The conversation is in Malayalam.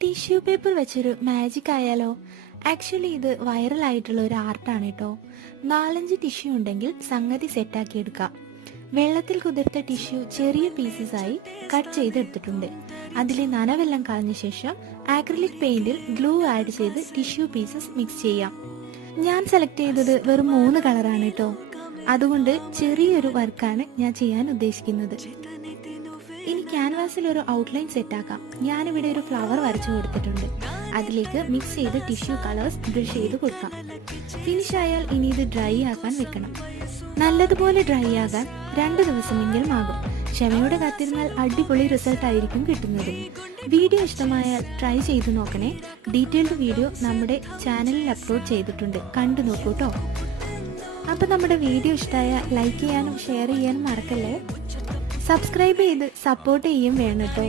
ടിഷ്യൂ പേപ്പർ വെച്ചൊരു മാജിക് ആയാലോ? ആക്ച്വലി ഇത് വൈറലായിട്ടുള്ള ഒരു ആർട്ടാണ് കേട്ടോ. 4-5 ടിഷ്യൂ ഉണ്ടെങ്കിൽ സംഗതി സെറ്റാക്കി എടുക്കാം. വെള്ളത്തിൽ കുതിർത്ത ടിഷ്യൂ ചെറിയ പീസസ് ആയി കട്ട് ചെയ്തെടുത്തിട്ടുണ്ട്. അതിലെ നനവെല്ലാം കളഞ്ഞ ശേഷം ആക്രിലിക് പെയിന്റിൽ ഗ്ലൂ ആഡ് ചെയ്ത് ടിഷ്യൂ പീസസ് മിക്സ് ചെയ്യാം. ഞാൻ സെലക്ട് ചെയ്തത് വെറും 3 കളറാണ് കേട്ടോ. അതുകൊണ്ട് ചെറിയൊരു വർക്കാണ് ഞാൻ ചെയ്യാൻ ഉദ്ദേശിക്കുന്നത്. ഇനി ക്യാൻവാസിൽ ഒരു ഔട്ട്ലൈൻ സെറ്റാക്കാം. ഞാനിവിടെ ഒരു ഫ്ലവർ വരച്ചു കൊടുത്തിട്ടുണ്ട്. അതിലേക്ക് മിക്സ് ചെയ്ത് ടിഷ്യൂ കളേഴ്സ് ബ്രഷ് ചെയ്ത് കൊടുക്കാം. ഫിനിഷ് ആയാൽ ഇനി ഇത് ഡ്രൈ ആക്കാൻ വെക്കണം. നല്ലതുപോലെ ഡ്രൈ ആകാൻ 2 ദിവസമെങ്കിലും ആകും. ക്ഷമയോടെ കാത്തിരുന്നാൽ അടിപൊളി റിസൾട്ട് ആയിരിക്കും കിട്ടുന്നത്. വീഡിയോ ഇഷ്ടമായാൽ ട്രൈ ചെയ്ത് നോക്കണേ. ഡീറ്റെയിൽഡ് വീഡിയോ നമ്മുടെ ചാനലിൽ അപ്ലോഡ് ചെയ്തിട്ടുണ്ട്, കണ്ടു നോക്കൂ കേട്ടോ. അപ്പം നമ്മുടെ വീഡിയോ ഇഷ്ടമായ ലൈക്ക് ചെയ്യാനും ഷെയർ ചെയ്യാനും മറക്കല്ലേ. സബ്സ്ക്രൈബ് ചെയ്ത് സപ്പോർട്ട് ചെയ്യും വേണം കേട്ടോ.